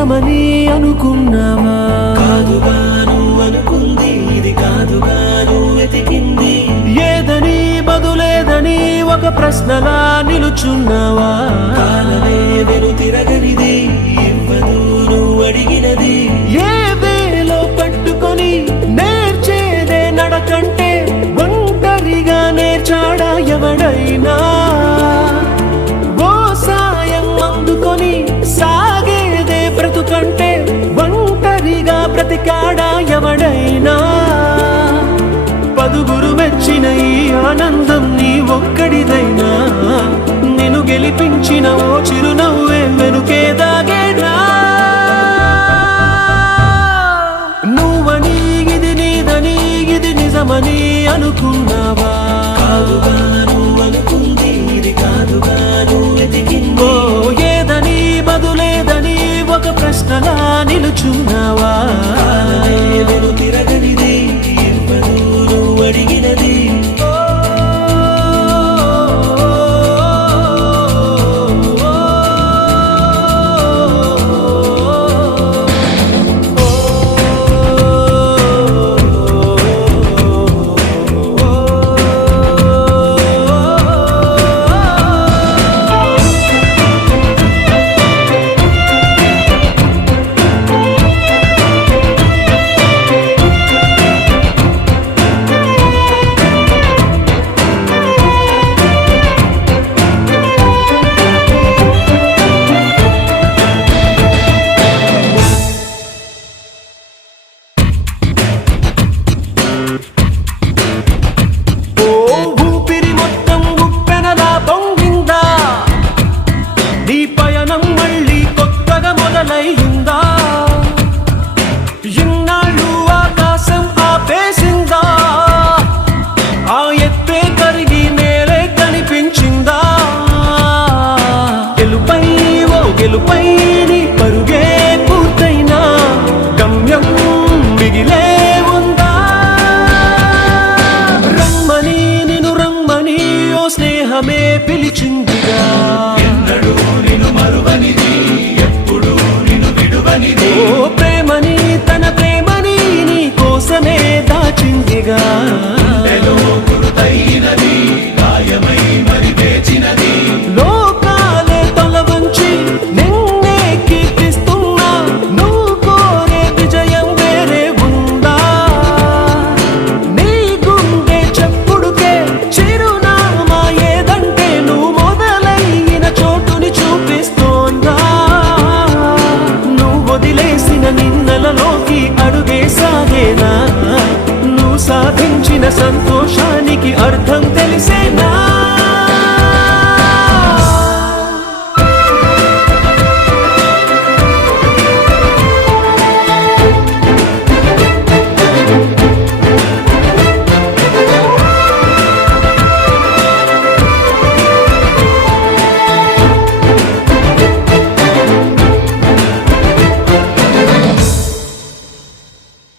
నిజమని అనుకున్నావా? కాదుగాను అనుకుంది, ఇది కాదుగాను వెతికింది. ఏదని బదులేదని ఒక ప్రశ్నలా నిలుచున్నావా? కాలమే వెను తిరగనిది, ఇవ్వదు నువ్వు అడిగినది. ఏ వేలో పట్టుకొని నేర్చేదే నడకంటే ఒంటరిగా నేర్చాడా ఎవడైనా? ఓ సాయం అందుకొని సాగేదే బ్రతుకంటే ఒంటరిగా బ్రతికాడా ఎవడైనా? పదుగురు మెచ్చిన ఈ ఆనందం నీ ఒక్కడిదైనా? నిన్ను గెలిపించిన ఓ చిరునవ్వే వెనుకే దాగేనా? నువ్వని ఇది నీదని, ఇది నిజమని అనుకున్నావా? కాదుగాను అనుకుంది, ఇది కాదుగాను వెతికింది. ఓ ఏదని బదులేదని ఒక ప్రశ్నలా నిలుచున్నావా? కాలమే వెను తిరగనిది, ఇవ్వదు నువ్వు అడిగినది. ఇన్నాళ్ళు ఆకాశం ఆపేసిందా? ఆ ఎత్తే కరిగి నేలే కనిపించిందా? గెలుపై ఓ గెలుపై నీ పరుగే పూర్తయినా గమ్యం మిగిలే ఉందా? రమ్మని నిన్ను రమ్మని ఓ స్నేహమే పిలిచిందిగా. ఎన్నడూ నిన్ను మరువనిది, ఎప్పుడు నిన్ను విడువనిది. ఓ ప్రేమని తన ప్రేమని నీ కోసమే దాచిందిగా. గుండెలో గురుతైనది, గాయమై మరి వేచినది. లోకాలే తల వంచి నిన్నే కీర్తిస్తున్నా, నువ్వు కోరే విజయం వేరే ఉందా? నీ గుండె చెప్పుడుకే చిరునామా ఏదంటే నువ్వు మొదలైన చోటుని చూపిస్తోందా? నువ్వు వదిలేసిన నిన్నలలోకి అడుగే సాగేనా? నువ్వు సాధించిన సంతోషానికి అర్థం తెలిసేనా?